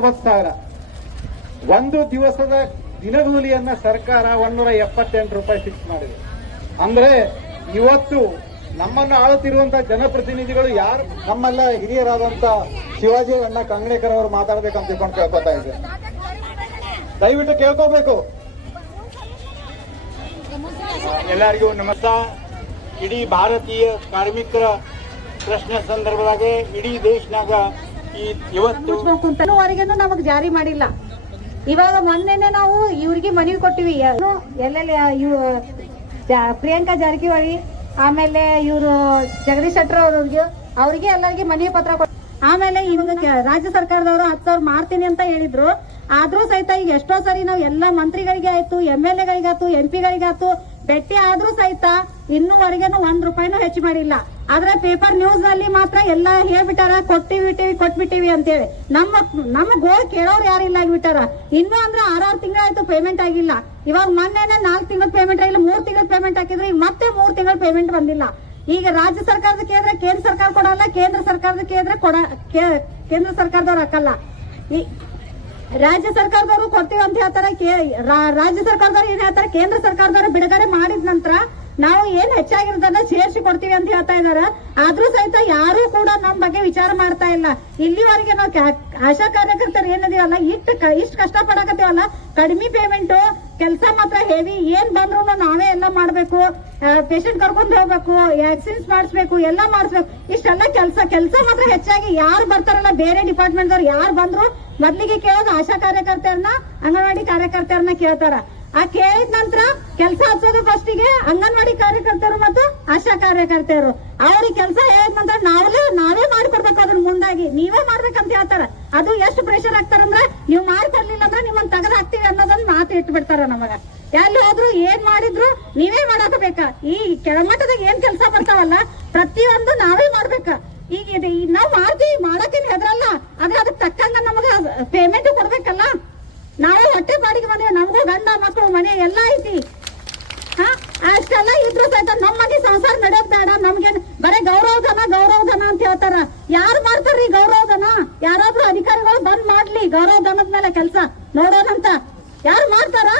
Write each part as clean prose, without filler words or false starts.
90,000 ಒಂದು ದಿವಸದ ದಿನಗೂಲಿಯನ್ನ ಸರ್ಕಾರ 178 ರೂಪಾಯಿ ಫಿಕ್ಸ್ ಮಾಡಿದೆ. ಅಂದ್ರೆ ಇವತ್ತು ನಮ್ಮನ್ನು ಆಳುತ್ತಿರುವಂತಹ ಜನಪ್ರತಿನಿಧಿಗಳು ಯಾರು, ನಮ್ಮೆಲ್ಲ ಹಿರಿಯರಾದಂತ ಶಿವಾಜಿ ಅಣ್ಣ ಕಂಗಣೇಕರ್ ಅವರು ಮಾತಾಡ್ಬೇಕಂತ ತಿಳ್ಕೊಂಡು ಕೇಳ್ಕೊತಾ ಇದ್ದೆ. ದಯವಿಟ್ಟು ಕೇಳ್ಕೋಬೇಕು. ಎಲ್ಲರಿಗೂ ನಮಸ್ಕಾರ. ಇಡೀ ಭಾರತೀಯ ಕಾರ್ಮಿಕರ ಪ್ರಶ್ನೆ ಸಂದರ್ಭದಾಗ ಇಡೀ ದೇಶನಾಗ ಇವತ್ತುವರೆಗೂ ನಮಗ್ ಜಾರಿ ಮಾಡಿಲ್ಲ. ಇವಾಗ ಮೊನ್ನೆನೆ ನಾವು ಇವ್ರಿಗೆ ಮನವಿ ಕೊಟ್ಟಿವಿ. ಎಲ್ಲೆಲ್ಲಿ ಪ್ರಿಯಾಂಕಾ ಜಾರಕಿಹೊಳಿ, ಆಮೇಲೆ ಇವರು ಜಗದೀಶ್ ಶೆಟ್ಟರ್ ಅವ್ರಿಗೆ ಎಲ್ಲರಿಗೆ ಮನವಿ ಪತ್ರ ಕೊಟ್ಟು, ಆಮೇಲೆ ಇವಾಗ ರಾಜ್ಯ ಸರ್ಕಾರದವರು 10,000 ಮಾಡ್ತೀನಿ ಅಂತ ಹೇಳಿದ್ರು. ಆದ್ರೂ ಸಹಿತ ಈಗ ಎಷ್ಟೋ ಸರಿ ನಾವು ಎಲ್ಲ ಮಂತ್ರಿಗಳಿಗೆ ಆಯ್ತು, MLA ಗಳಿಗಾಯ್ತು, MP ಗಳಿಗಾಯ್ತು ಭೇಟಿ ಆದ್ರೂ ಸಹಿತ ಇನ್ನೂವರೆಗೇನು 1 ರೂಪಾಯಿನೂ ಹೆಚ್ಚು ಮಾಡಿಲ್ಲ. ಆದ್ರೆ ಪೇಪರ್ ನ್ಯೂಸ್ ನಲ್ಲಿ ಮಾತ್ರ ಎಲ್ಲ ಹೇಳ್ಬಿಟ್ಟಾರ, ಕೊಟ್ಬಿಟ್ಟಿವಿ ಅಂತೇಳಿ. ನಮ್ಮ ಗೋಳ್ ಕೇಳೋರು ಯಾರಿಲ್ಲ ಆಗ್ಬಿಟ್ಟಾರ. ಇನ್ನೂ ಅಂದ್ರೆ 6 ತಿಂಗಳಾಯ್ತು ಪೇಮೆಂಟ್ ಆಗಿಲ್ಲ. ಇವಾಗ ಮೊನ್ನೆನೆ 4 ತಿಂಗಳ ಪೇಮೆಂಟ್ ಆಗಿಲ್ಲ, 3 ತಿಂಗಳ ಪೇಮೆಂಟ್ ಹಾಕಿದ್ರೆ ಈಗ ಮತ್ತೆ 3 ತಿಂಗಳ ಪೇಮೆಂಟ್ ಬಂದಿಲ್ಲ. ಈಗ ರಾಜ್ಯ ಸರ್ಕಾರದ ಕೇಳಿದ್ರೆ ಕೇಂದ್ರ ಸರ್ಕಾರ ಕೊಡಲ್ಲ, ಕೇಂದ್ರ ಸರ್ಕಾರದ ಕೇಳಿದ್ರೆ ಕೇಂದ್ರ ಸರ್ಕಾರದವ್ರು ಹಾಕಲ್ಲ. ರಾಜ್ಯ ಸರ್ಕಾರದವರು ಕೊಡ್ತೀವಿ ಅಂತ ಹೇಳ್ತಾರೆ. ರಾಜ್ಯ ಸರ್ಕಾರದವ್ರು ಏನ್ ಹೇಳ್ತಾರೆ, ಕೇಂದ್ರ ಸರ್ಕಾರದವರು ಬಿಡುಗಡೆ ಮಾಡಿದ ನಂತರ ನಾವು ಏನ್ ಹೆಚ್ಚಾಗಿರೋದನ್ನ ಸೇರಿಸಿ ಕೊಡ್ತೀವಿ ಅಂತ ಹೇಳ್ತಾ ಇದಾರೆ. ಆದ್ರೂ ಸಹಿತ ಯಾರು ಕೂಡ ನಮ್ ಬಗ್ಗೆ ವಿಚಾರ ಮಾಡ್ತಾ ಇಲ್ಲ. ಇಲ್ಲಿವರೆಗೆ ನಾವು ಆಶಾ ಕಾರ್ಯಕರ್ತರು ಏನಿದೀವಲ್ಲ, ಇಷ್ಟ ಕಷ್ಟ ಪಡಕತ್ತೀವಲ್ಲ, ಕಡಿಮೆ ಪೇಮೆಂಟ್, ಕೆಲಸ ಮಾತ್ರ ಹೆವಿ. ಏನ್ ಬಂದ್ರು ನಾವೇ ಎಲ್ಲ ಮಾಡ್ಬೇಕು, ಪೇಷಂಟ್ ಕರ್ಕೊಂಡು ಹೋಗ್ಬೇಕು, ವ್ಯಾಕ್ಸಿನ್ಸ್ ಮಾಡಿಸ್ಬೇಕು, ಎಲ್ಲ ಮಾಡಿಸ್ಬೇಕು. ಇಷ್ಟೆಲ್ಲ ಕೆಲಸ ಮಾತ್ರ ಹೆಚ್ಚಾಗಿ ಯಾರು ಬರ್ತಾರಲ್ಲ, ಬೇರೆ ಡಿಪಾರ್ಟ್ಮೆಂಟ್ ದವ್ರು ಯಾರು ಬಂದ್ರು ಮೊದ್ಲಿಗೆ ಕೇಳೋದು ಆಶಾ ಕಾರ್ಯಕರ್ತೆಯರನ್ನ, ಅಂಗನವಾಡಿ ಕಾರ್ಯಕರ್ತೆಯರನ್ನ ಕೇಳ್ತಾರ. ಆ ಕೇಳಿದ ನಂತರ ಕೆಲಸ ಹಚ್ಚೋದು ಫಸ್ಟಿಗೆ ಅಂಗನವಾಡಿ ಕಾರ್ಯಕರ್ತರು ಮತ್ತು ಆಶಾ ಕಾರ್ಯಕರ್ತೆಯರು. ಅವ್ರಿಗೆ ಕೆಲಸ ಹೇಳಿದ ನಂತರ ನಾವೇ ಮಾಡಿಕೊಡ್ಬೇಕು, ಅದನ್ನ ಮುಂದಾಗಿ ನೀವೇ ಮಾಡ್ಬೇಕಂತ ಹೇಳ್ತಾರ. ಅದು ಎಷ್ಟು ಪ್ರೆಷರ್ ಆಗ್ತಾರಂದ್ರೆ, ನೀವು ಮಾಡಿಕೊಡ್ಲಿಲ್ಲ ಅಂದ್ರೆ ನಿಮ್ಮನ್ನ ತೆಗೆದು ಹಾಕ್ತಿವಿ ಅನ್ನೋದನ್ನ ಮಾತು ಇಟ್ಬಿಡ್ತಾರ ನಮಗ. ಎಲ್ಲಿ ಹೋದ್ರು ಏನ್ ಮಾಡಿದ್ರು ನೀವೇ ಮಾಡಾಕಬೇಕ. ಈ ಕೆಳಮಟ್ಟದಾಗ ಏನ್ ಕೆಲಸ ಬರ್ತಾವಲ್ಲ ಪ್ರತಿಯೊಂದು ನಾವೇ ಮಾಡ್ಬೇಕ. ಈಗ ನಾವ್ ಮಾಡ್ತೀವಿ, ಮಾಡಕ್ಕೇನ್ ಹೆದ್ರಲ್ಲ, ಆದ್ರೆ ಅದಕ್ಕೆ ತಕ್ಕಂಗ ನಮಗ ಪೇಮೆಂಟ್ ಕೊಡ್ಬೇಕಲ್ಲ. ನಾವೇ ಹೊಟ್ಟೆ ಬಾಡಿಗೆ ಬಂದೇವೆ, ನಮಗೂ ಗಂಡ ಮಕ್ಕಳು ಮನೆ ಎಲ್ಲ ಐತಿ. ಅಷ್ಟೆಲ್ಲ ಇದ್ರು ಸಹಿತ ನಮ್ಮ ಮನೆ ಸಂಸಾರ ನಡೆಯೋದ್ ಬೇಡ. ನಮ್ಗೇನ್ ಬರೀ ಗೌರವಧನ ಅಂತ ಹೇಳ್ತಾರ. ಯಾರು ಮಾಡ್ತಾರ್ರಿ ಗೌರವಧನ? ಯಾರಾದ್ರೂ ಅಧಿಕಾರಿಗಳು ಬಂದ್ ಮಾಡ್ಲಿ ಗೌರವಧನದ ಮೇಲೆ ಕೆಲಸ ನೋಡೋಣಂತ. ಯಾರು ಮಾಡ್ತಾರ?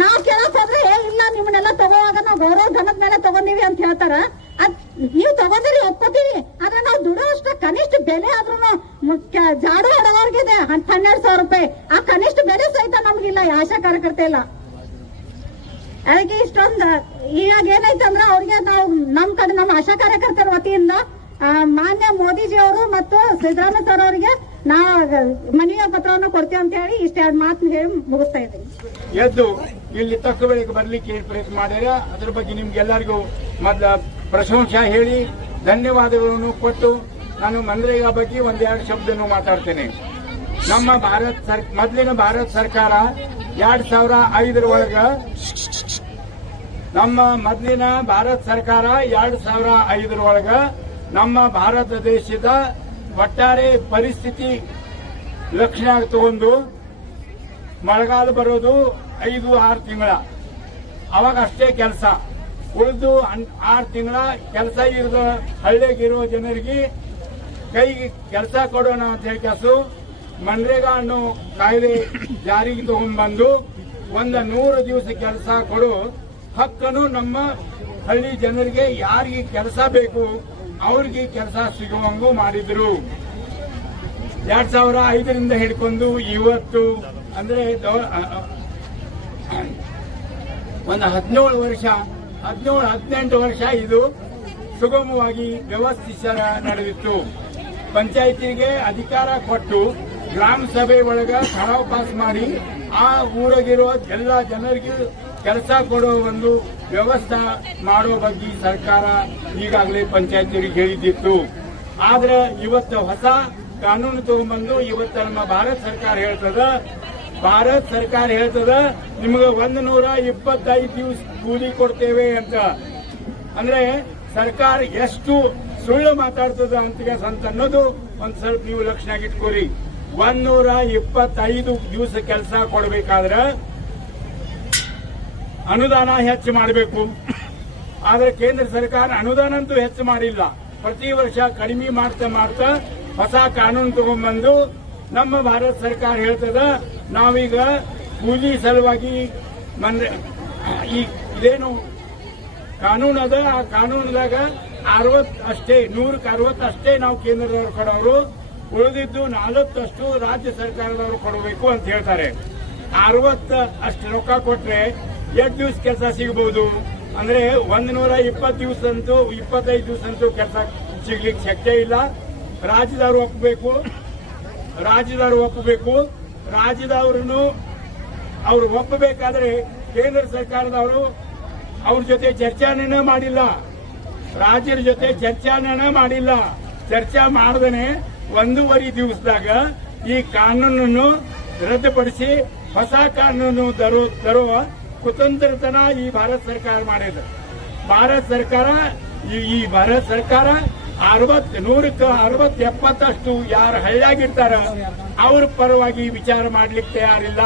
ನಾವ್ ಕೇಳಕ್ ಹೋದ್ರೆ ಇಲ್ಲ, ನಿಮ್ಮನ್ನೆಲ್ಲ ತಗೋವಾಗ ನಾವು ಗೌರವಧನದ ಮೇಲೆ ತಗೊಂಡಿವಿ ಅಂತ ಹೇಳ್ತಾರ. ನೀವು ತಗೊಂಡಿರಿ ಒಪ್ಕೋತೀವಿ, ಆದ್ರೆ ನಾವು ದುಡೋ ಅಷ್ಟ ಕನಿಷ್ಠ ಬೆಲೆ ಆದ್ರೂ ಜಾಡು ಹೊಡೋರ್ಗಿದೆ 12,000 ರೂಪಾಯಿ. ಆ ಕನಿಷ್ಠ ಬೆಲೆ ಸಹಿತ ನಮ್ಗಿಲ್ಲ, ಆಶಾ ಕಾರ್ಯಕರ್ತೆ ಇಲ್ಲ. ಅದಕ್ಕೆ ಇಷ್ಟೊಂದು ಇವಾಗ ಏನಾಯ್ತಂದ್ರ ಅವ್ರಿಗೆ ನಾವು ನಮ್ಮ ಆಶಾ ಕಾರ್ಯಕರ್ತರ ವತಿಯಿಂದ ಮಾನ್ಯ ಮೋದಿಜಿ ಅವರು ಮತ್ತು ಸಿದ್ದರಾಮಯ್ಯ ಸರ್ ಅವರಿಗೆ ನಾವು ಮನವಿ ಪತ್ರವನ್ನು ಕೊಡ್ತೀವಿ ಅಂತ ಹೇಳಿ ಇಷ್ಟೆರಡು ಮಾತು ಹೇಳಿ ಮುಗಿಸ್ತಾ ಇದ್ದೀನಿ. ಎದ್ದು ಇಲ್ಲಿ ತಕ್ಕ ಬೆಳೆಗೆ ಬರ್ಲಿಕ್ಕೆ ಪ್ರಯತ್ನ ಮಾಡ್ಯಾರ. ಅದ್ರ ಬಗ್ಗೆ ನಿಮ್ಗೆಲ್ಲರಿಗೂ ಮೊದಲ ಪ್ರಶಂಸೆ ಹೇಳಿ ಧನ್ಯವಾದಗಳನ್ನು ಕೊಟ್ಟು ನಾನು ಮನ್ರೇಗಾ ಬಗ್ಗೆ ಒಂದೆರಡು ಶಬ್ದನು ಮಾತಾಡ್ತೇನೆ. ನಮ್ಮ ಮೊದಲಿನ ಭಾರತ ಸರ್ಕಾರ 2005 ಒಳಗ ನಮ್ಮ ಭಾರತ ದೇಶದ ಒಟ್ಟಾರೆ ಪರಿಸ್ಥಿತಿ ಲಕ್ಷಣ ತಗೊಂಡು ಮಳೆಗಾಲ ಬರೋದು 5-6 ತಿಂಗಳ, ಅವಾಗ ಅಷ್ಟೇ ಕೆಲಸ. ಉಳಿದು 6 ತಿಂಗಳ ಕೆಲಸ ಇರೋ ಹಳ್ಳಿಗಿರೋ ಜನರಿಗೆ ಕೈಗೆ ಕೆಲಸ ಕೊಡೋಣ ಅಂತ ಹೇಳಿ ಮನ್ರೇಗಾ ಅನ್ನೋ ಕಾಯ್ದೆ ಜಾರಿಗೆ ತಗೊಂಡ್ಬಂದು 100 ದಿವಸ ಕೆಲಸ ಕೊಡೋ ಹಕ್ಕನ್ನು ನಮ್ಮ ಹಳ್ಳಿ ಜನರಿಗೆ ಯಾರಿಗೆ ಕೆಲಸ ಬೇಕು ಅವ್ರಿಗೆ ಕೆಲಸ ಸಿಗುವಂಗೂ ಮಾಡಿದ್ರು. 2005ರಿಂದ ಹಿಡ್ಕೊಂಡು ಇವತ್ತು ಅಂದ್ರೆ ಒಂದು 17-18 ವರ್ಷ ಇದು ಸುಗಮವಾಗಿ ವ್ಯವಸ್ಥಿತ ನಡೆದಿತ್ತು. ಪಂಚಾಯತಿಗೆ ಅಧಿಕಾರ ಕೊಟ್ಟು ಗ್ರಾಮ ಸಭೆ ಒಳಗ ಠರಾವ್ ಪಾಸ್ ಮಾಡಿ ಆ ಊರಾಗಿರೋ ಎಲ್ಲ ಜನರಿಗೂ ಕೆಲಸ ಕೊಡೋ ಒಂದು ವ್ಯವಸ್ಥೆ ಮಾಡೋ ಬಗ್ಗೆ ಸರ್ಕಾರ ಈಗಾಗಲೇ ಪಂಚಾಯತಿಯವರಿಗೆ ಹೇಳಿದ್ದಿತ್ತು. ಆದ್ರೆ ಇವತ್ತು ಹೊಸ ಕಾನೂನು ತಗೊಂಡ್ಬಂದು ಇವತ್ತು ನಮ್ಮ ಭಾರತ ಸರ್ಕಾರ ಹೇಳ್ತದ ನಿಮಗೆ 125 ದಿವಸ ಕೂಲಿ ಕೊಡ್ತೇವೆ ಅಂತ. ಅಂದ್ರೆ ಸರ್ಕಾರ ಎಷ್ಟು ಸುಳ್ಳು ಮಾತಾಡ್ತದ ಅಂತ ಅನ್ನೋದು ಒಂದ್ ಸ್ವಲ್ಪ ನೀವು ಲಕ್ಷಣ ಇಟ್ಕೋರಿ. 125 ದಿವಸ ಕೆಲಸ ಕೊಡಬೇಕಾದ್ರೆ ಅನುದಾನ ಹೆಚ್ಚು ಮಾಡಬೇಕು. ಆದ್ರೆ ಕೇಂದ್ರ ಸರ್ಕಾರ ಅನುದಾನ ಅಂತೂ ಹೆಚ್ಚು ಮಾಡಿಲ್ಲ. ಪ್ರತಿ ವರ್ಷ ಕಡಿಮೆ ಮಾಡ್ತಾ ಹೊಸ ಕಾನೂನು ತಗೊಂಡ್ಬಂದು ನಮ್ಮ ಭಾರತ ಸರ್ಕಾರ ಹೇಳ್ತದ ನಾವೀಗ ಕೂಲಿ ಸಲುವಾಗಿ ಇದೇನು ಕಾನೂನು ಅದ, ಆ ಕಾನೂನದಾಗ 60 ಅಷ್ಟೇ, 100ಕ್ಕೆ 60 ಅಷ್ಟೇ ನಾವು ಕೇಂದ್ರದವರು ಕೊಡೋರು, ಉಳಿದಿದ್ದು 40 ಅಷ್ಟು ರಾಜ್ಯ ಸರ್ಕಾರದವರು ಕೊಡಬೇಕು ಅಂತ ಹೇಳ್ತಾರೆ. 60 ಅಷ್ಟು ರೊಕ್ಕ ಕೊಟ್ರೆ ಎಷ್ಟು ದಿವಸ ಕೆಲಸ ಸಿಗಬಹುದು ಅಂದ್ರೆ 120 ದಿವಸ ಅಂತೂ 25 ದಿವಸ ಅಂತೂ ಕೆಲಸ ಸಿಗ್ಲಿಕ್ಕೆ ಶಕ್ಯ ಇಲ್ಲ. ರಾಜ್ಯದವರು ರಾಜ್ಯದವ್ರನ್ನು ಅವ್ರು ಒಪ್ಪಬೇಕಾದ್ರೆ ಕೇಂದ್ರ ಸರ್ಕಾರದವರು ಅವ್ರ ಜೊತೆ ಚರ್ಚಾನೇ ಮಾಡಿಲ್ಲ, ರಾಜ್ಯರ ಜೊತೆ ಚರ್ಚಾನೇ ಮಾಡಿಲ್ಲ. ಚರ್ಚೆ ಮಾಡದೇನೆ 1.5 ದಿವಸದಾಗ ಈ ಕಾನೂನನ್ನು ರದ್ದುಪಡಿಸಿ ಹೊಸ ಕಾನೂನು ತರುವ ಕುತಂತ್ರತನ ಈ ಭಾರತ ಸರ್ಕಾರ ಮಾಡಿದೆ. ಭಾರತ ಸರ್ಕಾರ 100ಕ್ಕೆ 60-70 ಅಷ್ಟು ಯಾರು ಹಳ್ಳಿಯಾಗಿರ್ತಾರ ಅವ್ರ ಪರವಾಗಿ ವಿಚಾರ ಮಾಡ್ಲಿಕ್ಕೆ ತಯಾರಿಲ್ಲ.